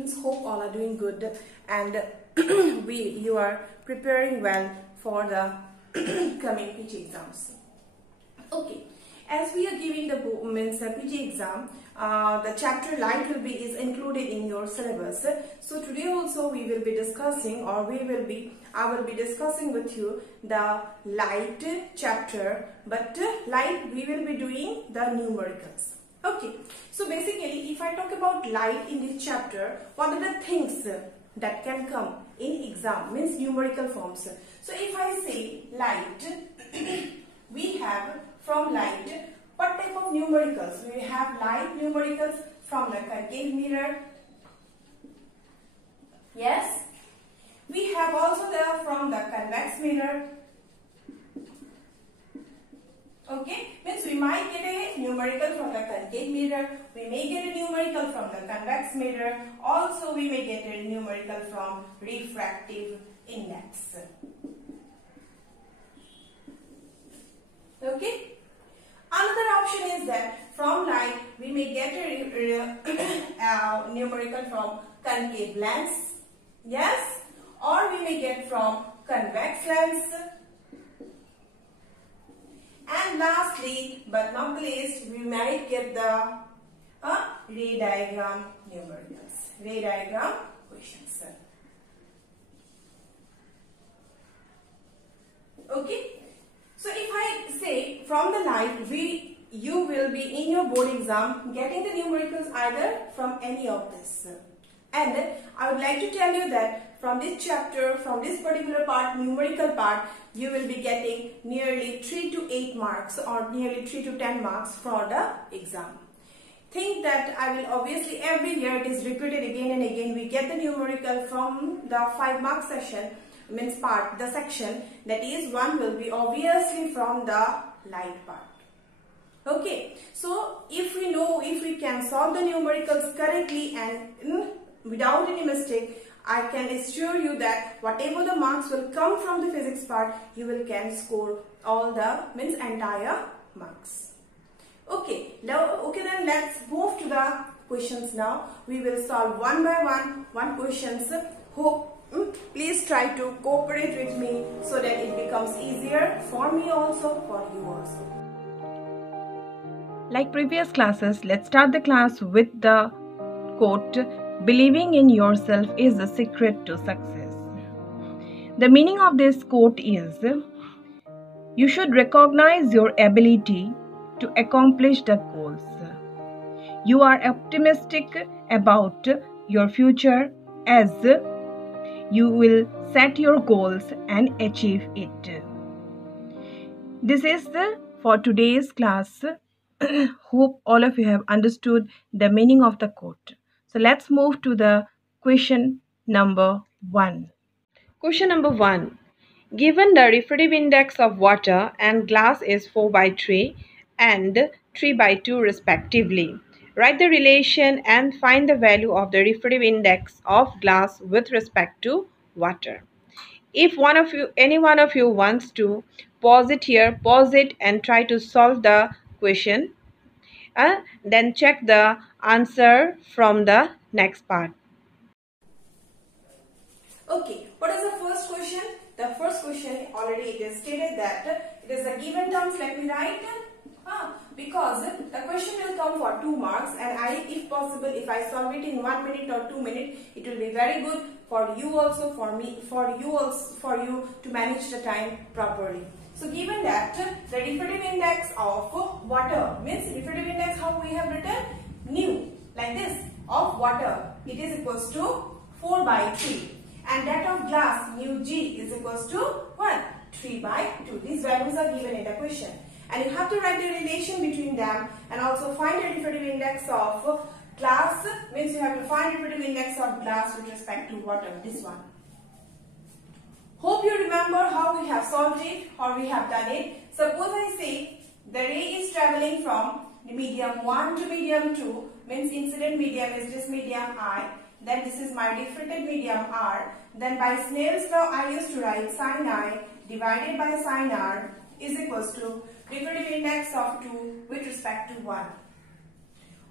students, hope all are doing good and you are preparing well for the coming PG exams. Okay, as we are giving the PG exam, the chapter light is included in your syllabus. So today also we will be discussing, or I will be discussing with you the light chapter, but light we will be doing the numericals. Okay, so basically if I talk about light in this chapter, what are the things that can come in exam, means numerical forms. So if I say light, we have from light, what type of numericals? We have light numericals from the concave mirror. Yes. We have also there from the convex mirror. Okay, means we might get a numerical from the concave mirror, we may get a numerical from the convex mirror, also we may get a numerical from refractive index. Okay, another option is that from light we may get a numerical from concave lens, yes, or we may get from convex lens. And lastly, but not the least, we might get the ray diagram numericals, ray diagram questions. Okay, so if I say from the light, you will be in your board exam getting the numericals either from any of this. And I would like to tell you that from this chapter, from this particular part, numerical part, you will be getting nearly 3 to 8 marks or nearly 3 to 10 marks for the exam. Think that I will obviously every year it is repeated again and again. We get the numerical from the 5 mark session, means part, the section, that is one will be obviously from the light part. Okay, so if we know, if we can solve the numericals correctly and without any mistake, I can assure you that whatever the marks will come from the physics part, you can score all the entire marks. Okay, now then let's move to the questions now. We will solve one by one questions. Hope please try to cooperate with me so that it becomes easier for me also, for you also. Like previous classes, let's start the class with the quote, "Believing in yourself is the secret to success." The meaning of this quote is, you should recognize your ability to accomplish the goals. You are optimistic about your future as you will set your goals and achieve it. This is for today's class. Hope all of you have understood the meaning of the quote. So let's move to the question number 1. Question number 1. Given the refractive index of water and glass is 4/3 and 3/2 respectively, write the relation and find the value of the refractive index of glass with respect to water. If any one of you wants to pause it here, pause it and try to solve the question. Then check the answer from the next part. Okay, what is the first question? The first question already it is stated that it is the given terms. Let me write because the question will come for 2 marks, and if possible, if I solve it in 1 minute or 2 minutes, it will be very good for you also, for me, for you to manage the time properly. So given that the refractive index of water, means refractive index, how we have written? Nu, like this, of water, it is equals to 4/3. And that of glass, nu G, is equals to what? 3/2. These values are given in the question. And you have to write the relation between them and also find the refractive index of glass, means you have to find the refractive index of glass with respect to water, this one. Hope you remember how we have solved it or we have done it. Suppose I say the ray is traveling from the medium 1 to medium 2, means incident medium is this medium I, then this is my refracted medium R. Then by Snell's law I used to write sin I divided by sin R is equals to refractive index of 2 with respect to 1.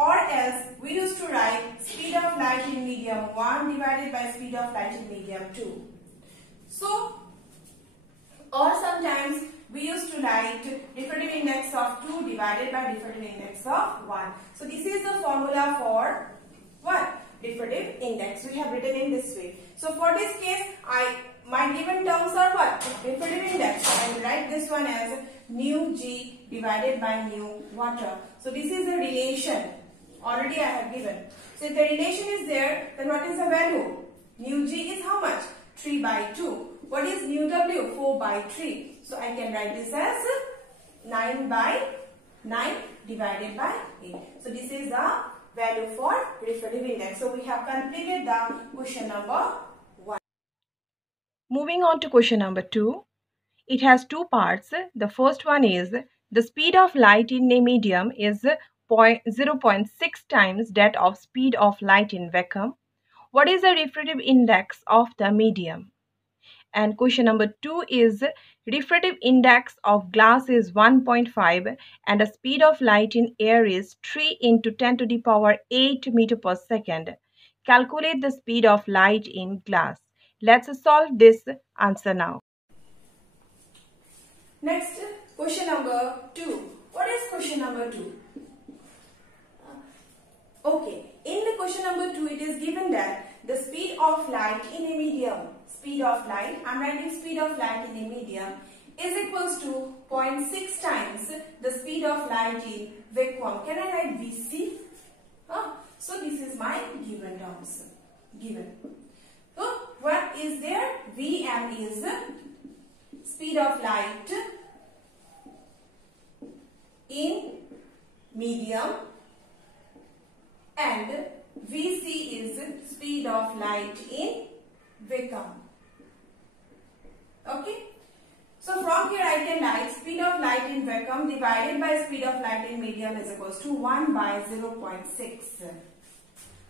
or else we used to write speed of light in medium 1 divided by speed of light in medium 2. So, or sometimes we used to write diffraction index of 2 divided by diffraction index of 1. So, this is the formula for what? Diffraction index. We have written in this way. So, for this case, my given terms are what? Diffraction index. So, I will write this one as nu G divided by nu water. So, this is the relation. Already I have given. So, if the relation is there, then what is the value? Nu G is how much? 3 by 2. What is nu W? 4 by 3. So, I can write this as 9 by 9 divided by 8. So, this is the value for refractive index. So, we have completed the question number 1. Moving on to question number 2. It has two parts. The first one is the speed of light in a medium is 0.6 times that of speed of light in vacuum. What is the refractive index of the medium? And question number 2 is refractive index of glass is 1.5 and the speed of light in air is 3 into 10 to the power 8 meter per second. Calculate the speed of light in glass. Let's solve this answer now. Next, question number 2. What is question number 2? Okay, in the question number 2, it is given that the speed of light in a medium, speed of light, I am writing speed of light in a medium is equals to 0.6 times the speed of light in vacuum. Can I write VC? So, this is my given terms. Given. So, what is there? Vm is speed of light in medium and Vc is speed of light in vacuum. Okay. So, from here I can write speed of light in vacuum divided by speed of light in medium is equals to 1 by 0.6.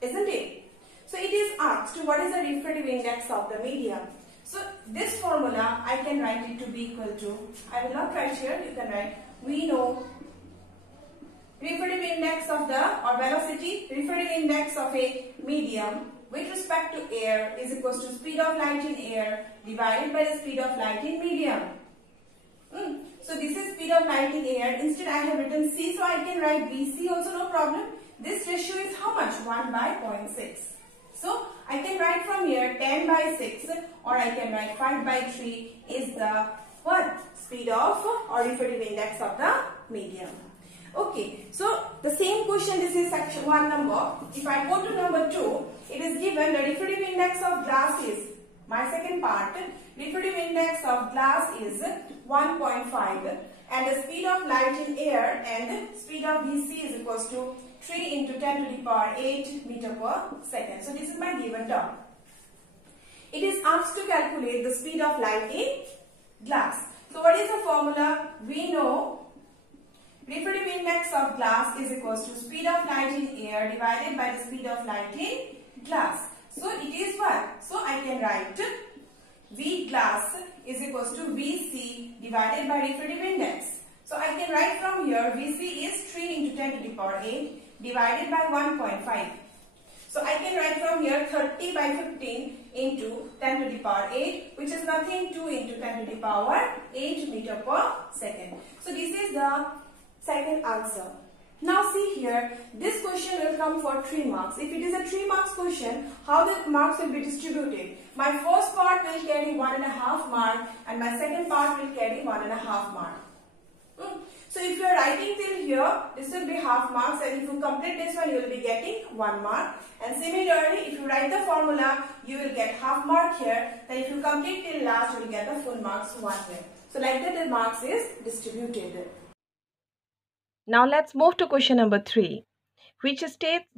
Isn't it? So, it is asked what is the refractive index of the medium. So, this formula I can write it to be equal to, I will not write here, you can write, we know refractive index of the, or velocity, refractive index of a medium with respect to air is equals to speed of light in air divided by the speed of light in medium. So, this is speed of light in air. Instead, I have written C, so I can write VC also, no problem. This ratio is how much? 1 by 0.6. So, I can write from here 10 by 6 or I can write 5 by 3 is the what? Speed of or refractive index of the medium. Okay, so the same question, this is section 1 number. If I go to number 2, it is given the refractive index of glass is, my second part, refractive index of glass is 1.5 and the speed of light in air and speed of Vc is equals to 3 into 10 to the power 8 meter per second. So, this is my given term. It is asked to calculate the speed of light in glass. So, what is the formula? We know refractive index of glass is equals to speed of light in air divided by the speed of light in glass. So, it is what? So, I can write V glass is equals to Vc divided by refractive index. So, I can write from here Vc is 3 into 10 to the power 8 divided by 1.5. So, I can write from here 30 by 15 into 10 to the power 8 which is nothing 2 into 10 to the power 8 meter per second. So, this is the second answer. Now see here, this question will come for 3 marks. If it is a 3 marks question, how the marks will be distributed? My first part will carry 1.5 mark and my second part will carry 1.5 mark. So if you are writing till here, this will be half marks and if you complete this one, you will be getting 1 mark. And similarly, if you write the formula, you will get half mark here. Then if you complete till last, you will get the full marks 1 here. So like that the marks is distributed. Now let's move to question number 3, which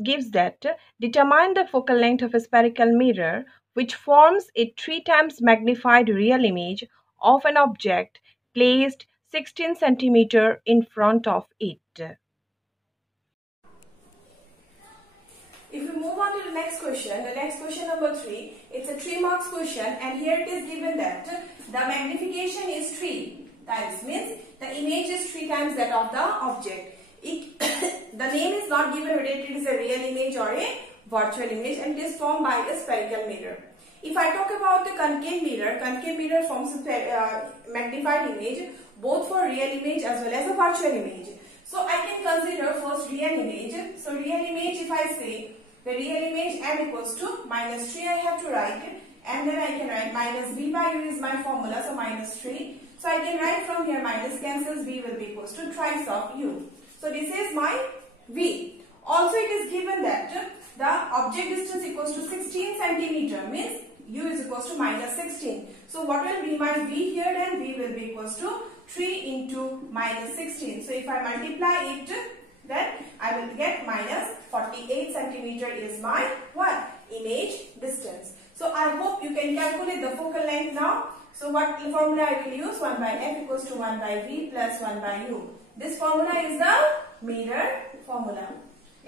gives that determine the focal length of a spherical mirror which forms a 3 times magnified real image of an object placed 16 centimeter in front of it. If we move on to the next question number 3, it's a 3 marks question and here it is given that the magnification is 3 times, means the image is 3 times that of the object. The name is not given whether it is a real image or a virtual image, and it is formed by a spherical mirror. If I talk about the concave mirror forms a magnified image both for real image as well as a virtual image. So I can consider first real image. So real image, if I say the real image m equals to -3, I have to write it, and then I can write minus v by u is my formula, so -3. So I can write from here minus cancels, v will be equals to thrice of u. So this is my v. Also it is given that the object distance equals to 16 centimeter, means u is equals to -16. So what will be my v here? Then v will be equals to 3 into -16. So if I multiply it, then I will get -48 centimeter is my what? Image distance. So I hope you can calculate the focal length now. So what formula I will use? 1 by f equals to 1 by v plus 1 by u. This formula is the mirror formula,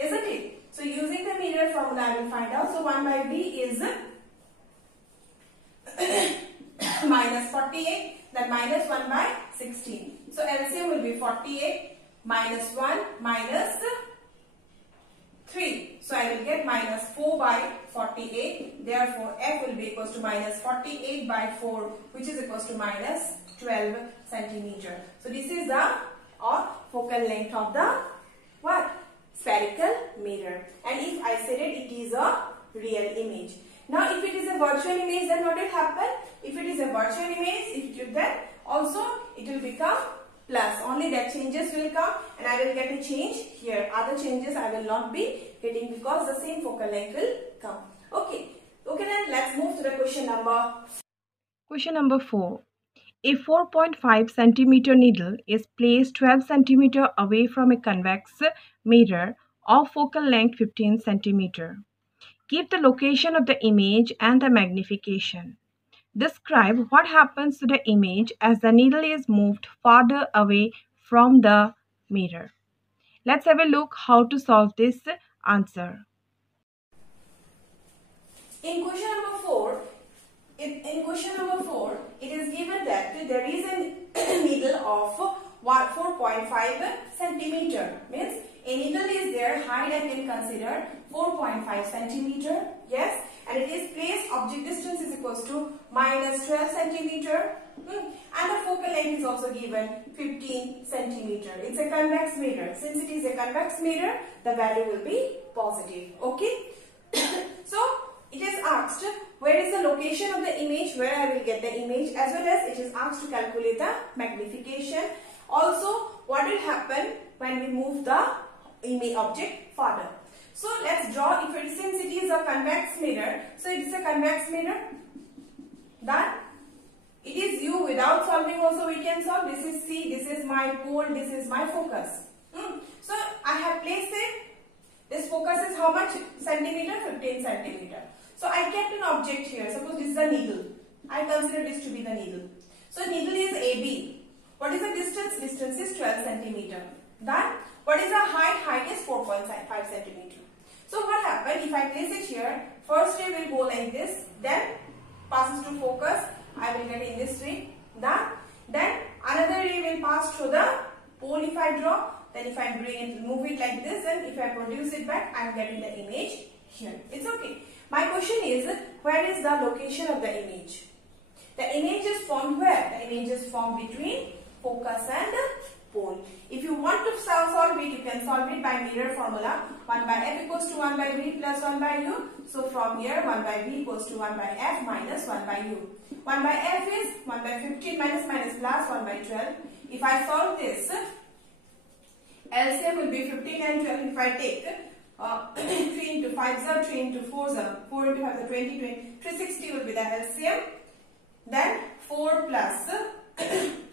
isn't it? So using the mirror formula I will find out. So 1 by v is -48, then minus 1 by 16. So LCM will be 48 minus 1 minus 3. So I will get -4 by 48. Therefore, f will be equals to -48 by 4, which is equals to -12 centimeter. So this is the focal length of the what? Spherical mirror. And if I said it is a real image. Now, if it is a virtual image, then what will happen? If it is a virtual image, then also it will become plus. Only that changes will come, and I will get a change here. Other changes I will not be getting because the same focal length will come. Okay. Then let's move to the question number. Question number 4. A 4.5 centimeter needle is placed 12 centimeter away from a convex mirror of focal length 15 centimeter. Give the location of the image and the magnification. Describe what happens to the image as the needle is moved farther away from the mirror. Let's have a look how to solve this answer. In question number 4, it is given that there is a needle of 4.5 centimeter. Means a needle is there, height I can consider 4.5 centimeter. Yes, and it is placed, object distance is equals to -12 centimeter. And the focal length is also given 15 centimeter. It's a convex mirror. Since it is a convex mirror, the value will be positive. Okay. So it is asked where is the location of the image, where I will get the image, as well as it is asked to calculate the magnification. Also, what will happen when we move the image object further. So let's draw. Since it is a convex mirror, so it is a convex mirror. That it is u. Without solving also we can solve. This is C, this is my pole, this is my focus. So I have placed it. This focus is how much centimeter? 15 centimeter. So I kept an object here. Suppose this is a needle. I consider this to be the needle. So needle is AB. What is the distance? Distance is 12 centimeter. Then what is the height? Height is 4.5 centimeter. So what happened? If I place it here, first ray will go like this, then passes to focus. I will get in this way. Then another ray will pass through the pole if I draw. Then if I move it like this, and if I produce it back, I am getting the image here. It's okay. My question is, where is the location of the image? The image is formed where? The image is formed between focus and pole. If you want to solve it, you can solve it by mirror formula. 1 by f equals to 1 by v plus 1 by u. So from here 1 by v equals to 1 by f minus 1 by u. 1 by f is 1 by 15 minus plus 1 by 12. If I solve this, LCM will be 15 and 12. If I take 3 into 5 is 3 into 4 is 4 into 5 is 20, 360 will be the LCM. Then 4 plus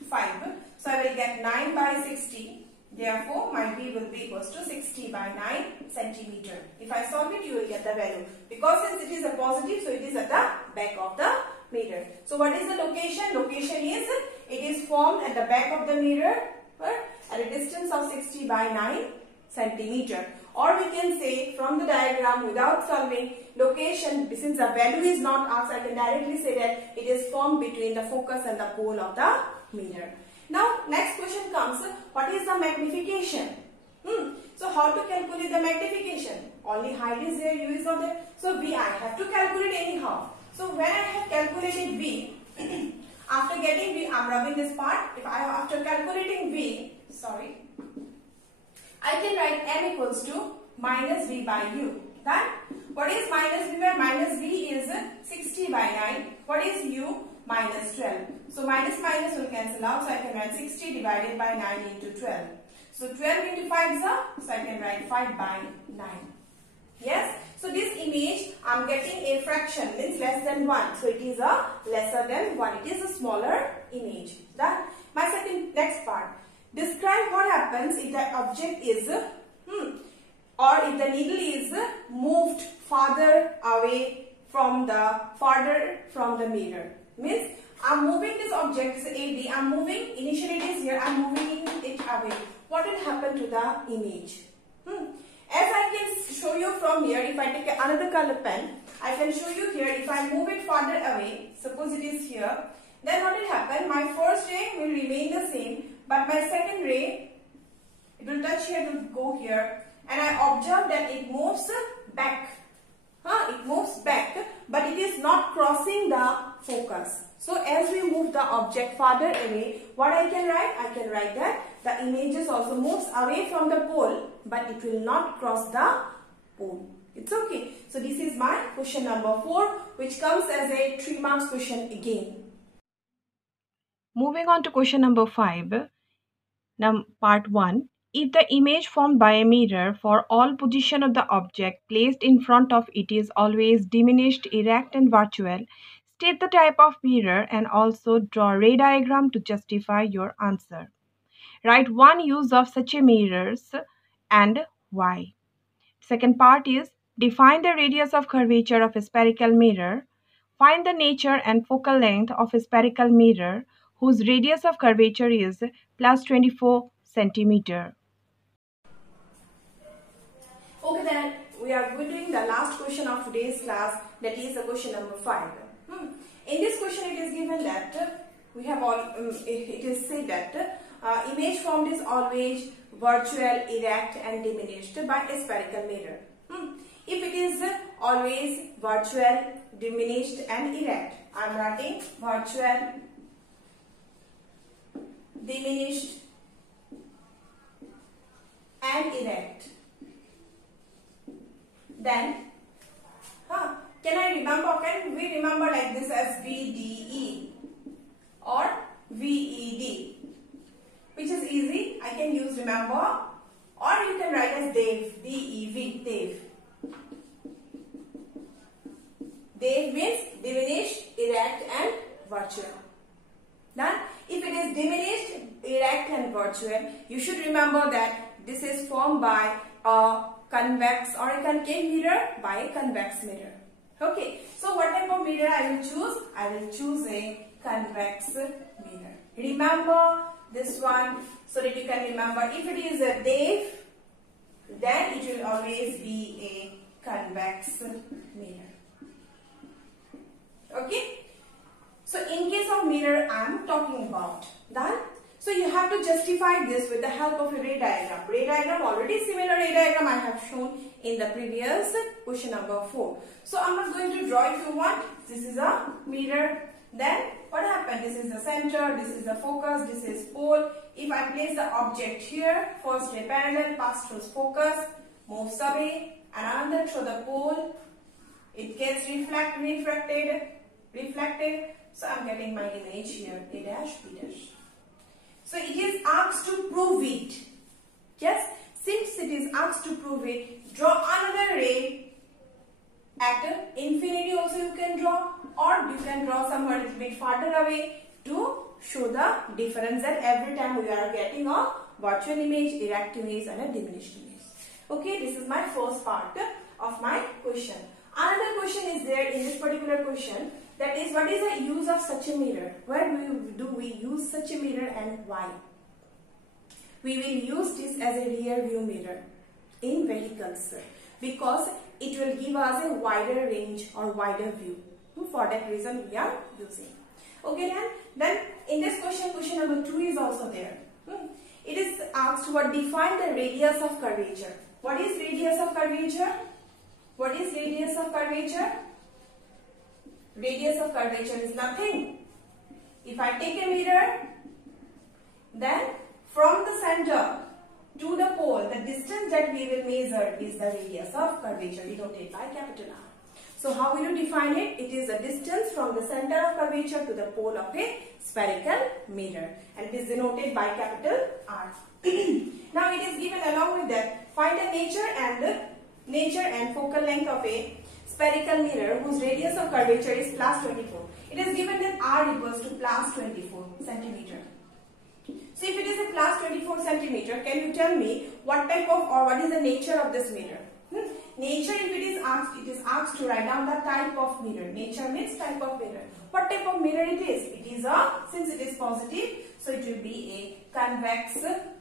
5. So I will get 9 by 60. Therefore, my V will be equals to 60 by 9 centimeter. If I solve it, you will get the value. Because since it is a positive, so it is at the back of the mirror. So what is the location? Location is, it is formed at the back of the mirror at a distance of 60 by 9 centimeter. Or we can say from the diagram without solving, location, since the value is not asked, I can directly say that it is formed between the focus and the pole of the mirror. Now, next question comes, what is the magnification? So how to calculate the magnification? Only height is there, u is not there. So v I have to calculate anyhow. So when I have calculated v, after getting v, I'm rubbing this part. If I after calculating v, I can write m equals to minus v by u. Then what is minus v by? Minus v is 60 by 9. What is u? Minus 12. So minus minus will cancel out. So I can write 60 divided by 9 into 12. So 12 into 5 is so I can write 5 by 9. Yes. So this image I'm getting a fraction, means less than 1. So it is a lesser than 1. It is a smaller image. Done. My next part. Describe what happens if the object is or if the needle is moved farther from the mirror. Means I'm moving this object, is AD, I'm moving, initially it is here, I'm moving it away. What will happen to the image? As I can show you from here, if I take another color pen, I can show you here, if I move it farther away, suppose it is here, then what will happen? My first ray will remain the same, but my second ray, it will touch here, it will go here, and I observe that it moves back. It moves back, but it is not crossing the focus. So as we move the object farther away, what I can write? I can write that the images also moves away from the pole, but it will not cross the pole. It's okay. So this is my question number 4, which comes as a 3 marks question again. Moving on to question number 5, part 1. If the image formed by a mirror for all position of the object placed in front of it is always diminished, erect and virtual, state the type of mirror and also draw a ray diagram to justify your answer. Write one use of such a mirrors and why. Second part is define the radius of curvature of a spherical mirror. Find the nature and focal length of a spherical mirror whose radius of curvature is plus 24 centimeter. Okay, then we are doing the last question of today's class, that is the question number 5. In this question it is given that we have all it is said that image formed is always virtual, erect and diminished by a spherical mirror. If it is always virtual, diminished and erect, I am writing virtual, diminished and erect. Then, can we remember like this as VDE or VED, which is easy. I can use remember, or you can write as DEV, DEV, DEV. DEV means diminished, erect and virtual. Then, if it is diminished, erect and virtual, you should remember that this is formed by a convex or a concave mirror by a convex mirror. Okay, so what type of mirror I will choose? I will choose a convex mirror. Remember this one so that you can remember. If it is a DEV, then it will always be a convex mirror. Okay, so in case of mirror I am talking about. Done? So you have to justify this with the help of a ray diagram. Ray diagram, already similar ray diagram I have shown in the previous question number 4. So I'm not going to draw if you want. This is a mirror. Then what happened? This is the center, this is the focus, this is pole. If I place the object here, first ray parallel, pass through focus, moves away, and another through the pole. It gets reflected. So I'm getting my image here, A dash, B dash. So it is asked to prove it. Yes, since it is asked to prove it, draw another ray at infinity also you can draw, or you can draw somewhere a little bit farther away to show the difference that every time we are getting a virtual image, erect image and a diminished image. Okay, this is my first part of my question. Another question is there in this particular question, that is, what is the use of such a mirror? Where do we use such a mirror and why? We will use this as a rear view mirror in vehicles because it will give us a wider range or wider view. For that reason we are using. Okay, then in this question, question number 2 is also there. It is asked what define the radius of curvature. What is radius of curvature? What is radius of curvature? Radius of curvature is nothing. If I take a mirror, then from the center to the pole, the distance that we will measure is the radius of curvature, denoted by capital R. So how will you define it? It is the distance from the center of curvature to the pole of a spherical mirror, and it is denoted by capital R. Now it is given along with that, find the nature and focal length of a spherical mirror whose radius of curvature is plus 24. It is given that R equals to plus 24 centimeter. So if it is a plus 24 centimeter, can you tell me what type of or what is the nature of this mirror? Nature, if it is asked to write down the type of mirror. Nature means type of mirror. What type of mirror it is? It is since it is positive, so it will be a convex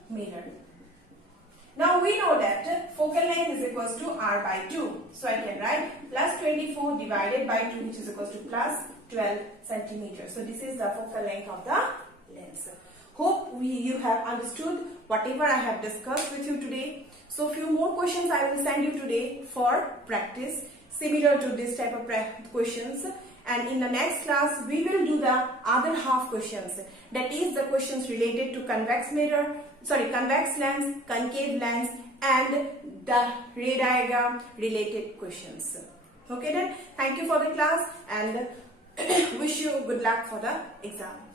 mirror. Now we know that focal length is equals to R by 2. So I can write plus 24 divided by 2, which is equals to plus 12 centimeters. So this is the focal length of the lens. Hope you have understood whatever I have discussed with you today. So few more questions I will send you today for practice, similar to this type of questions. And in the next class, we will do the other half questions. That is the questions related to convex lens, concave lens, and the ray diagram related questions. Okay then, thank you for the class and wish you good luck for the exam.